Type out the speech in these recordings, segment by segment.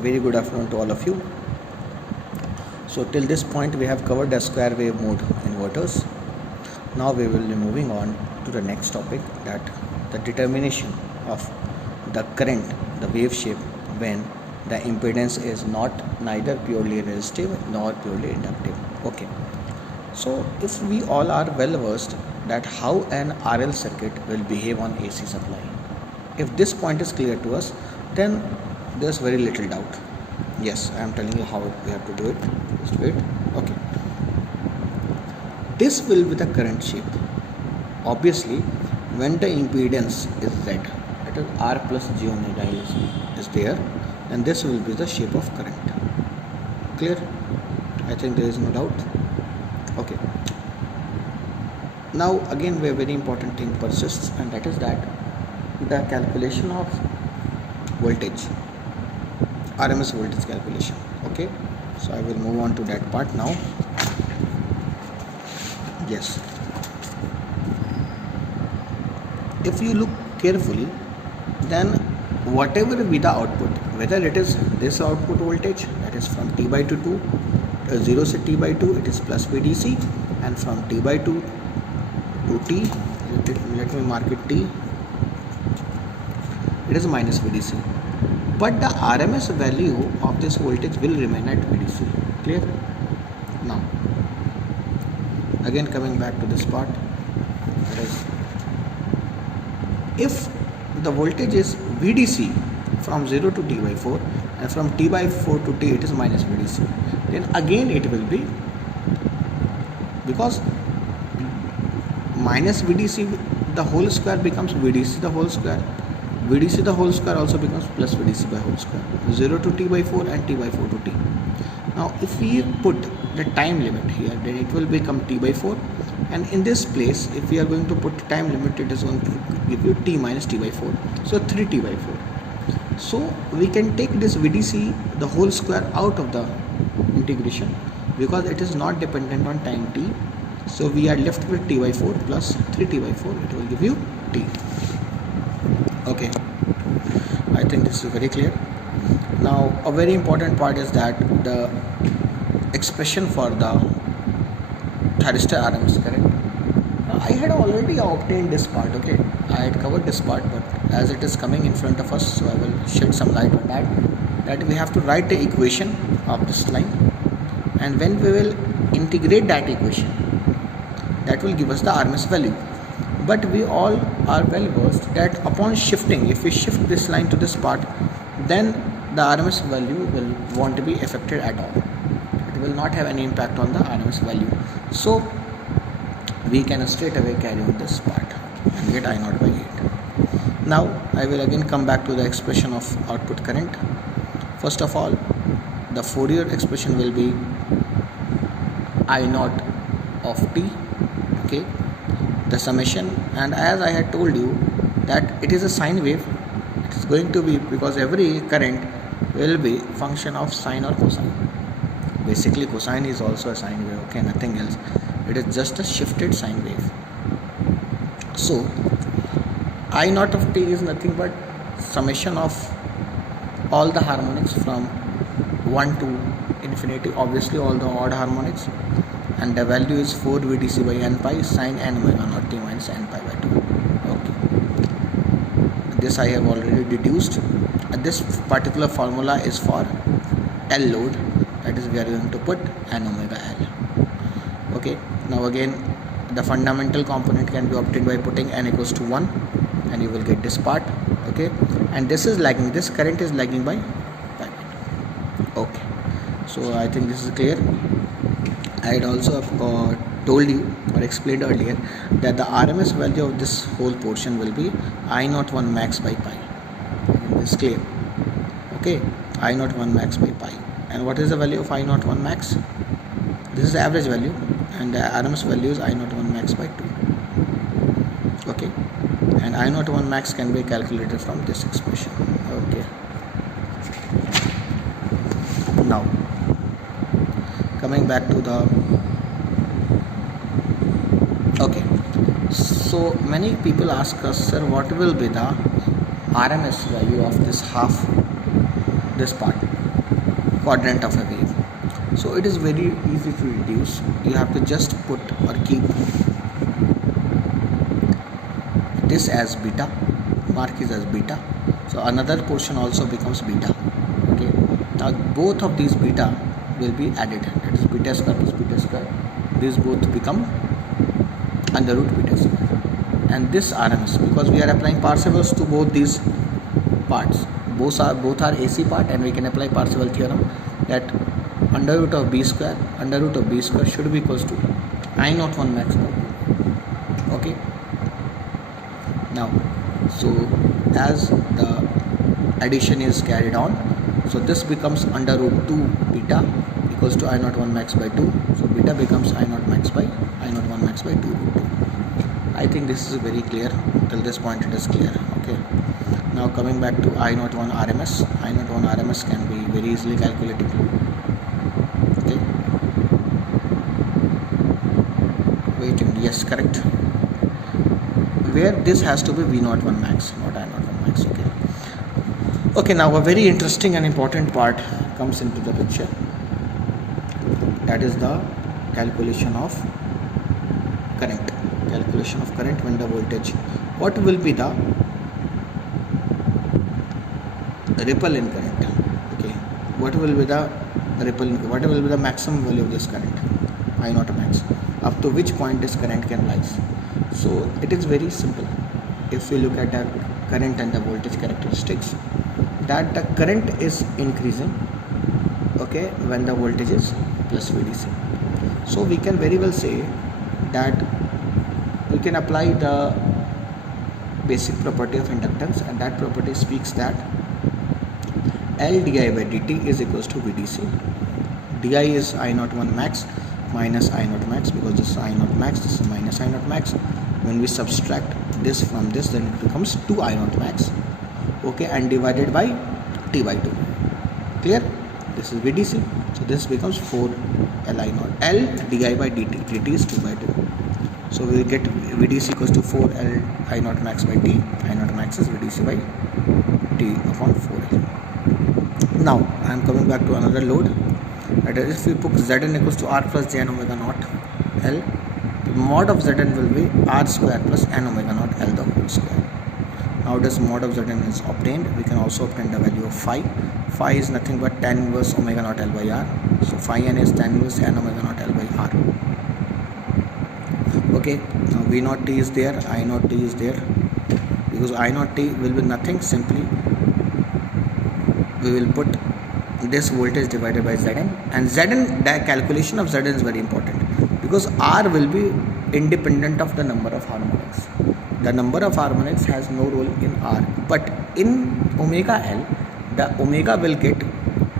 very good afternoon to all of you. So till this point we have covered the square wave mode inverters. Now we will be moving on to the next topic, that the determination of the current, the wave shape, when the impedance is neither purely resistive nor purely inductive. Okay. So if we all are well versed that how an RL circuit will behave on AC supply, if this point is clear to us, then there's very little doubt. Yes, I am telling you how we have to do it. Just wait. Okay. This will be the current shape. Obviously, when the impedance is Z, that is R plus J omega is there, then this will be the shape of current. Clear? I think there is no doubt. Okay. Now again, a very important thing persists, and that is that the calculation of voltage, RMS voltage calculation. Okay, so I will move on to that part now. Yes, if you look carefully, then whatever be the output, whether it is this output voltage, that is from T by 2 to 0 to T by 2, it is plus VDC, and from T by 2 to T, let me mark it T, it is minus VDC. But the RMS value of this voltage will remain at VDC. Clear? Now, again coming back to this part, that is, if the voltage is VDC from 0 to T by 4 and from T by 4 to T it is minus VDC, then again it will be, because minus VDC the whole square becomes VDC the whole square. VDC the whole square also becomes plus VDC by whole square. 0 to T by 4 and T by 4 to T. Now if we put the time limit here, then it will become T by 4, and in this place if we are going to put time limit, it is going to give you T minus T by 4, so 3T by 4. So we can take this VDC the whole square out of the integration because it is not dependent on time T. So we are left with T by 4 plus 3T by 4, it will give you T. Okay, I think this is very clear. Now a very important part is that the expression for the thyristor RMS current. I had already obtained this part. Okay, I had covered this part, but as it is coming in front of us, so I will shed some light on that we have to write the equation of this line, and when we will integrate that equation, that will give us the RMS value. But we all are well versed that upon shifting, if we shift this line to this part, then the RMS value won't be affected at all. It will not have any impact on the RMS value. So we can straight away carry on this part and get I naught by 8. Now I will again come back to the expression of output current. First of all, the Fourier expression will be I naught of T. Okay, the summation, and as I had told you that it is a sine wave, it is going to be, because every current will be function of sine or cosine. Basically cosine is also a sine wave, okay, nothing else. It is just a shifted sine wave. So I naught of T is nothing but summation of all the harmonics from 1 to infinity, obviously all the odd harmonics, and the value is 4 VDC by n pi sine n omega naught T minus n pi by 2. Okay, this I have already deduced. This particular formula is for L load, that is we are going to put n omega L. Okay, now again the fundamental component can be obtained by putting n equals to 1, and you will get this part. Okay, and this is lagging, this current is lagging by 5. Okay, so I think this is clear. I had also told you or explained earlier that the RMS value of this whole portion will be I naught 1 max by pi. This is clear. Okay, I naught 1 max by pi. And what is the value of I naught 1 max? This is the average value, and the RMS value is I naught 1 max by 2. Okay, and I naught 1 max can be calculated from this expression. Okay, now coming back to the, okay, so many people ask us, sir, what will be the RMS value of this part? quadrant of a wave. So it is very easy to reduce. You have to just put or keep this as beta, mark is as beta, so another portion also becomes beta. Okay, now both of these beta will be added, that is beta square plus beta square, these both become under root beta square, and this RMS, because we are applying Parseval's to both these parts, both are AC part, and we can apply Parseval theorem that under root of b square should be equals to I naught 1 max by 2. Okay, now so as the addition is carried on, so this becomes under root 2 beta equals to I naught 1 max by 2, so beta becomes I naught 1 max by 2 root 2. I think this is very clear. Till this point it is clear. Okay, now coming back to I naught 1 RMS. I naught 1 RMS can be very easily calculated. Okay, waiting, yes, correct, where this has to be V naught 1 max, not I naught 1 max. Okay, now a very interesting and important part comes into the picture, that is the calculation of current. Calculation of current when the voltage, what will be the ripple in current? Okay, what will be the ripple, what will be the maximum value of this current, I naught max, up to which point this current can rise? So it is very simple. If we look at the current and the voltage characteristics, that the current is increasing, okay, when the voltage is plus VDC. So we can very well say that we can apply the basic property of inductance, and that property speaks that L di by dt is equals to VDC. Di is I naught 1 max minus I naught max, because this is I naught max, this is minus I naught max. When we subtract this from this, then it becomes 2 I naught max, okay, and divided by T by 2. Clear? This is VDC, so this becomes 4 L I naught. L di by dt is 2 by 2. So we will get VDC equals to 4 L I naught max by T. I naught max is VDC by T upon 4L. Now I am coming back to another load. That is, if we put Zn equals to R plus J n omega naught L, the mod of Zn will be R square plus n omega naught L the whole square. Now this mod of Zn is obtained. We can also obtain the value of phi. Phi is nothing but tan inverse omega naught L by R. So phi n is tan inverse n omega naught L by R. Okay, now V naught T is there, I naught T is there, because I naught T will be nothing, simply we will put this voltage divided by Zn, and Zn, the calculation of Zn is very important, because R will be independent of the number of harmonics. The number of harmonics has no role in R, but in omega L, the omega will get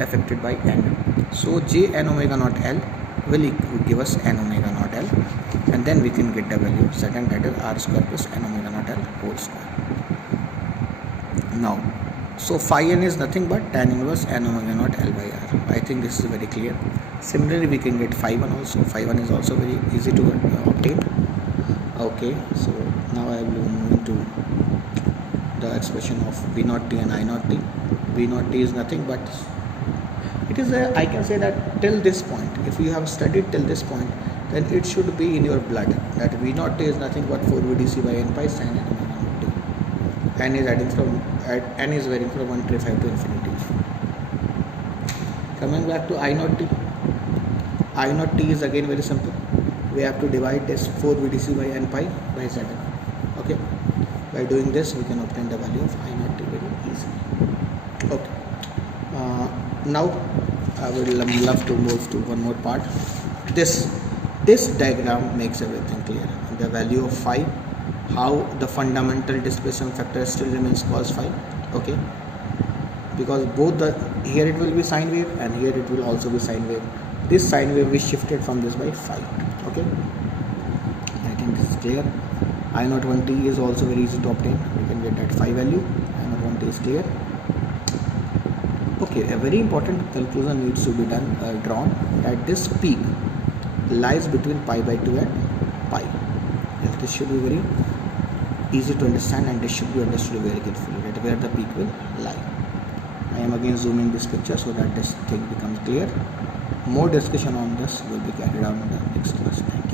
affected by n. So J n omega naught L will give us n omega naught L, and then we can get the value of Zn, that is R square plus n omega naught L whole square. Now, so phi n is nothing but tan inverse n omega naught L by R. I think this is very clear. Similarly, we can get phi 1 also. Phi 1 is also very easy to obtain. Okay, so now I will move into the expression of V naught T and I naught T. V naught T is nothing but, it is a, I can say that till this point, if you have studied till this point, then it should be in your blood that V naught T is nothing but 4 VDC by n pi sin n omega naught T. N is adding from, n is varying from 135 to infinity. Coming back to I naught T. I naught T is again very simple. We have to divide this 4 VDC by n pi by Zn. Okay, by doing this we can obtain the value of I naught T very easily. Okay, now I would love to move to one more part. This diagram makes everything clear. The value of phi, how the fundamental displacement factor still remains cos phi. Okay, because both the, here it will be sine wave and here it will also be sine wave. This sine wave is shifted from this by phi. Okay, I think this is clear. I naught 1 T is also very easy to obtain. We can get that phi value. I naught 1 T is clear. Okay, a very important conclusion needs to be drawn, that this peak lies between pi by 2 and pi. Yes, this should be very easy to understand, and this should be understood very carefully, that where the peak will lie. I am again zooming this picture so that this thing becomes clear. More discussion on this will be carried out in the next class. Thank you.